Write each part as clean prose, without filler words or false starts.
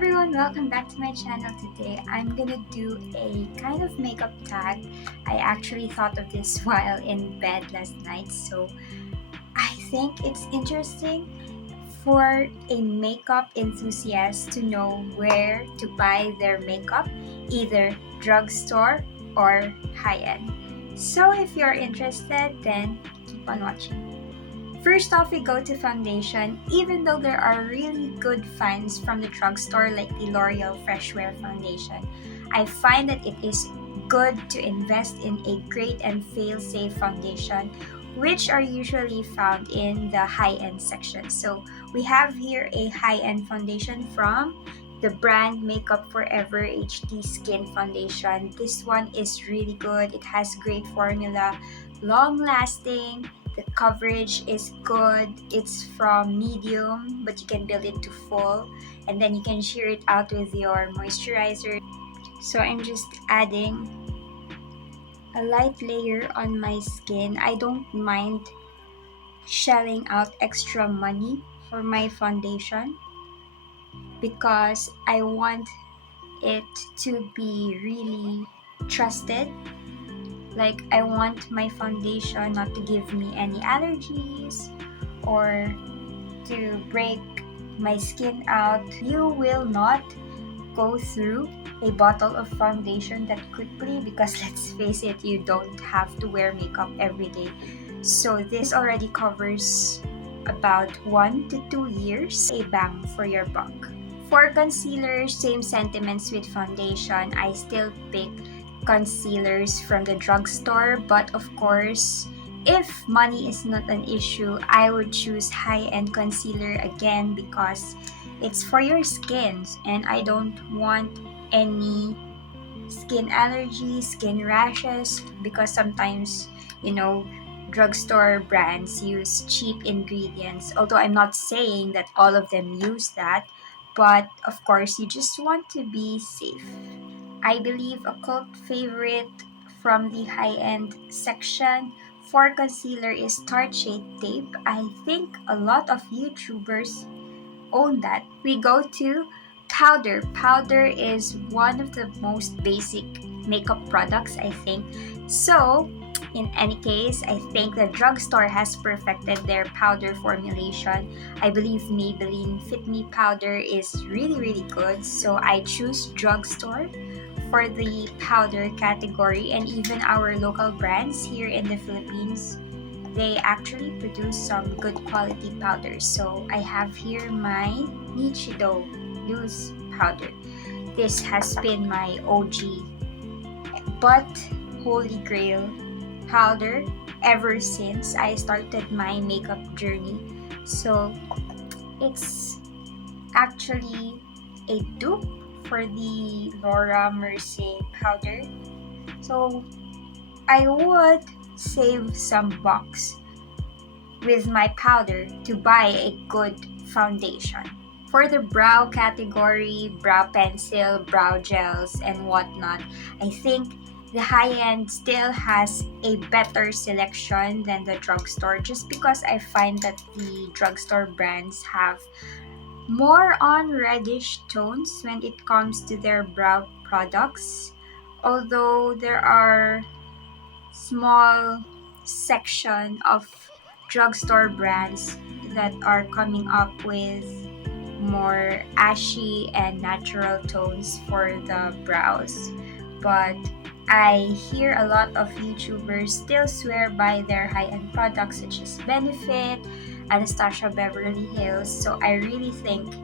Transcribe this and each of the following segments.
everyone, welcome back to my channel. Today I'm gonna do a kind of makeup tag. I actually thought of this while in bed last night, so I think it's interesting for a makeup enthusiast to know where to buy their makeup, either drugstore or high-end. So if you're interested, then keep on watching. First off, we go to foundation. Even though there are really good finds from the drugstore like the L'Oreal Fresh Wear Foundation, I find that it is good to invest in a great and fail-safe foundation, which are usually found in the high-end section. So we have here a high-end foundation from the brand Makeup Forever HD Skin Foundation. This one is really good. It has great formula, long-lasting. The coverage is good. It's from medium, but you can build it to full, and then you can sheer it out with your moisturizer. So I'm just adding a light layer on my skin. I don't mind shelling out extra money for my foundation because I want it to be really trusted. Like, I want my foundation not to give me any allergies or to break my skin out. You will not go through a bottle of foundation that quickly because let's face it, you don't have to wear makeup every day. So this already covers about 1 to 2 years, a bang for your buck. For concealer, same sentiments with foundation. I still pick concealers from the drugstore, but of course, if money is not an issue, I would choose high-end concealer again because it's for your skin and I don't want any skin allergies, skin rashes, because sometimes, drugstore brands use cheap ingredients. Although I'm not saying that all of them use that, but of course, you just want to be safe. I believe a cult favorite from the high-end section for concealer is Tarte Shade Tape. I think a lot of YouTubers own that. We go to powder. Powder is one of the most basic makeup products, I think. So, in any case, I think the drugstore has perfected their powder formulation. I believe Maybelline Fit Me powder is really good, so I choose drugstore for the powder category. And even our local brands here in the Philippines, they actually produce some good quality powders. So I have here my Nichido loose powder. This has been my OG but holy grail powder ever since I started my makeup journey. So it's actually a dupe for the Laura Mercier powder. So I would save some bucks with my powder to buy a good foundation. For the brow category, brow pencil, brow gels, and whatnot, I think the high-end still has a better selection than the drugstore just because I find that the drugstore brands have more on reddish tones when it comes to their brow products. Although there are small section of drugstore brands that are coming up with more ashy and natural tones for the brows, but I hear a lot of YouTubers still swear by their high-end products such as Benefit, Anastasia Beverly Hills, so I really think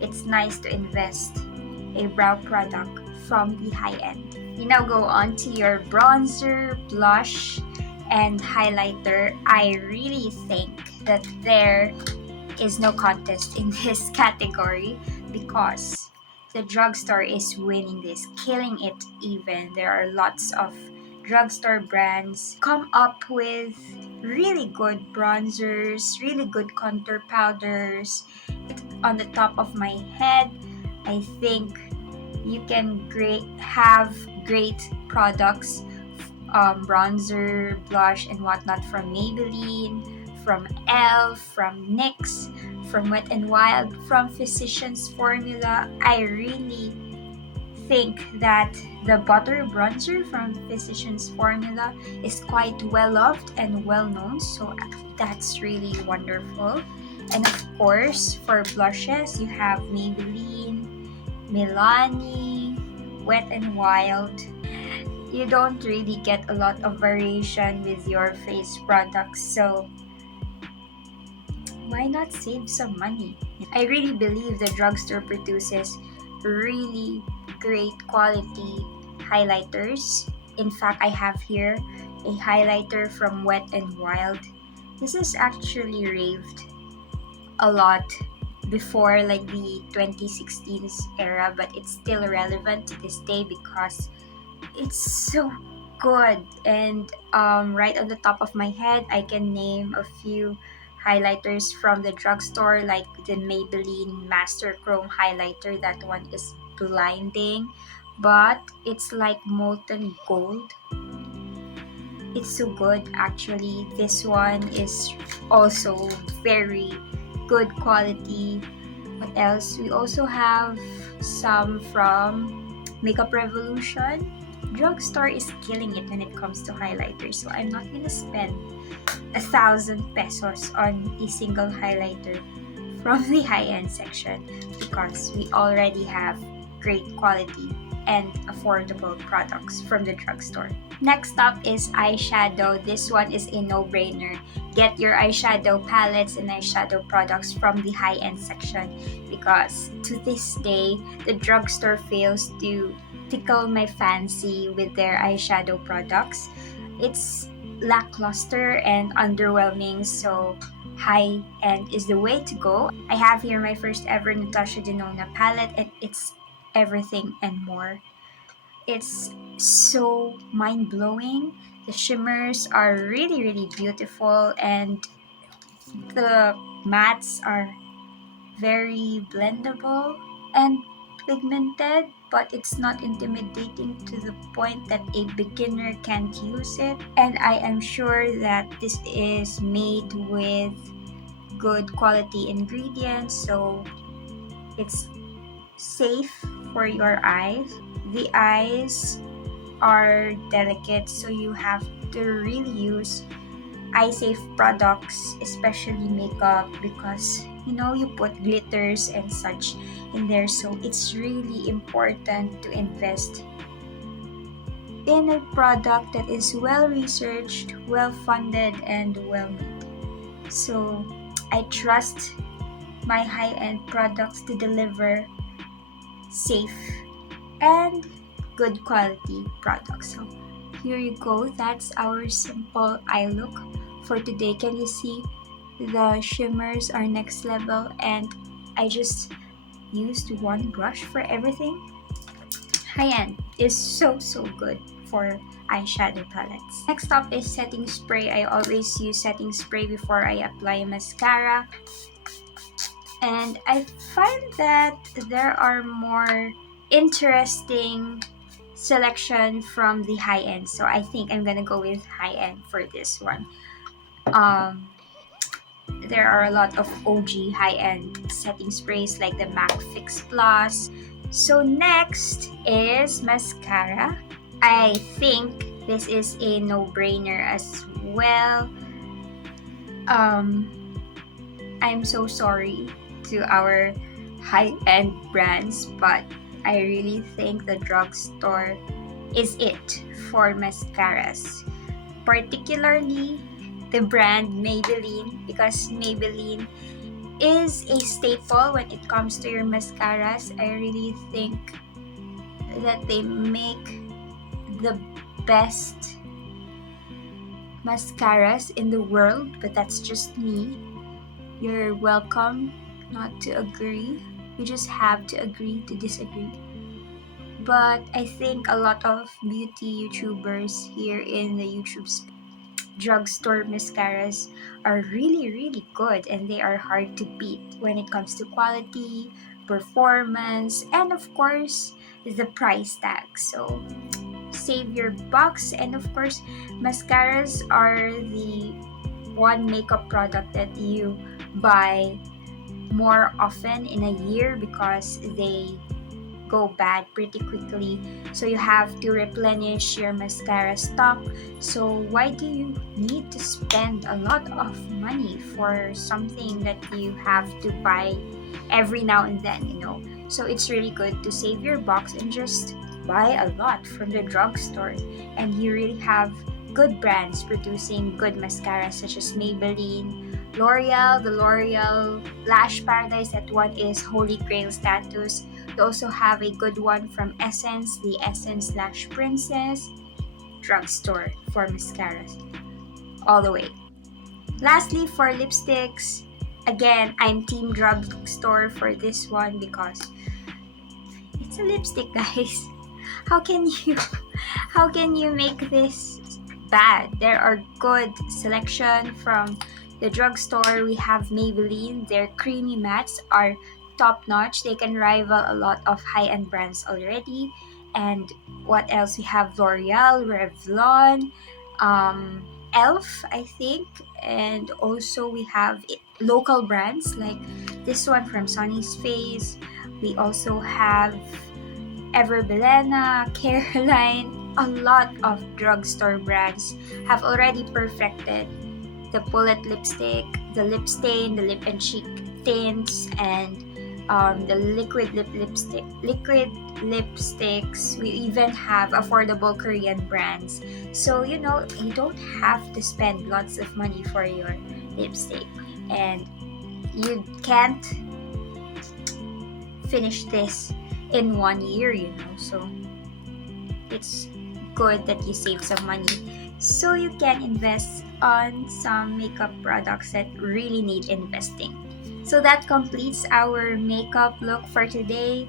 it's nice to invest a brow product from the high-end. You now go on to your bronzer, blush, and highlighter. I really think that there is no contest in this category because the drugstore is winning this, killing it even. There are lots of drugstore brands come up with really good bronzers, really good contour powders. On the top of my head, I think you can have great products, bronzer, blush, and whatnot from Maybelline, from ELF, from NYX, from Wet n Wild. From Physicians Formula, I really think that the butter bronzer from Physicians Formula is quite well loved and well known, so that's really wonderful. And of course, for blushes, you have Maybelline, Milani, Wet n Wild. You don't really get a lot of variation with your face products, so why not save some money? I really believe the drugstore produces really great quality highlighters. In fact, I have here a highlighter from Wet n Wild. This is actually raved a lot before like the 2016s era, but it's still relevant to this day because it's so good. And right on the top of my head, I can name a few highlighters from the drugstore, like the Maybelline Master Chrome highlighter. That one is blinding, but it's like molten gold. It's so good actually. This one is also very good quality. What else? We also have some from Makeup Revolution. Drugstore is killing it when it comes to highlighters, so I'm not gonna spend 1,000 pesos on a single highlighter from the high-end section because we already have great quality and affordable products from the drugstore. Next up is eyeshadow. This one is a no-brainer. Get your eyeshadow palettes and eyeshadow products from the high-end section because to this day, the drugstore fails to tickle my fancy with their eyeshadow products. It's lackluster and underwhelming, so high-end is the way to go. I have here my first ever Natasha Denona palette and it's everything and more. It's so mind-blowing. The shimmers are really, really beautiful and the mattes are very blendable and pigmented, but it's not intimidating to the point that a beginner can't use it. And I am sure that this is made with good quality ingredients, so it's safe for your eyes. The eyes are delicate, so you have to really use eye safe products, especially makeup, because you put glitters and such in there, so it's really important to invest in a product that is well researched, well funded, and well made. So I trust my high-end products to deliver safe and good quality products. So here you go. That's our simple eye look for today. Can you see the shimmers are next level, and I just used one brush for everything. High-end is so good for eyeshadow palettes. Next up is setting spray. I always use setting spray before I apply mascara, and I find that there are more interesting selection from the high end, so I think I'm gonna go with high end for this one. There are a lot of OG high-end setting sprays like the MAC Fix Plus. So next is mascara. I think this is a no-brainer as well. I'm so sorry to our high-end brands, but I really think the drugstore is it for mascaras. Particularly the brand Maybelline, because Maybelline is a staple when it comes to your mascaras. I really think that they make the best mascaras in the world, but that's just me. You're welcome not to agree. You just have to agree to disagree. But I think a lot of beauty YouTubers here in the YouTube space, drugstore mascaras are really good, and they are hard to beat when it comes to quality, performance, and of course the price tag. So save your bucks, and of course mascaras are the one makeup product that you buy more often in a year because they go bad pretty quickly. So you have to replenish your mascara stock. So why do you need to spend a lot of money for something that you have to buy every now and then? So it's really good to save your box and just buy a lot from the drugstore. And you really have good brands producing good mascaras such as Maybelline, L'Oreal, the L'Oreal Lash Paradise, that one is Holy Grail status. They also have a good one from Essence, the Essence Lash Princess. Drugstore for mascaras, all the way. Lastly, for lipsticks, again, I'm Team Drugstore for this one because it's a lipstick, guys. How can you, how can you make this bad? There are good selection from the drugstore. We have Maybelline. Their creamy mattes are top notch. They can rival a lot of high-end brands already. And what else? We have L'Oreal, Revlon, Elf, I think, and also we have local brands like this one from Sunny's Face. We also have Everbelena, Caroline. A lot of drugstore brands have already perfected the bullet lipstick, the lip stain, the lip and cheek tints, and the liquid lipsticks. We even have affordable Korean brands. So you don't have to spend lots of money for your lipstick, and you can't finish this in 1 year. So it's good that you save some money so you can invest on some makeup products that really need investing. So that completes our makeup look for today.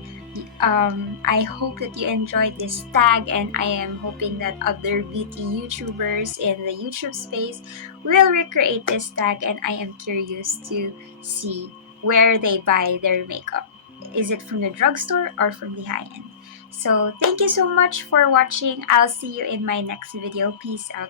I hope that you enjoyed this tag, and I am hoping that other beauty YouTubers in the YouTube space will recreate this tag, and I am curious to see where they buy their makeup. Is it from the drugstore or from the high end? So thank you so much for watching. I'll see you in my next video. Peace out.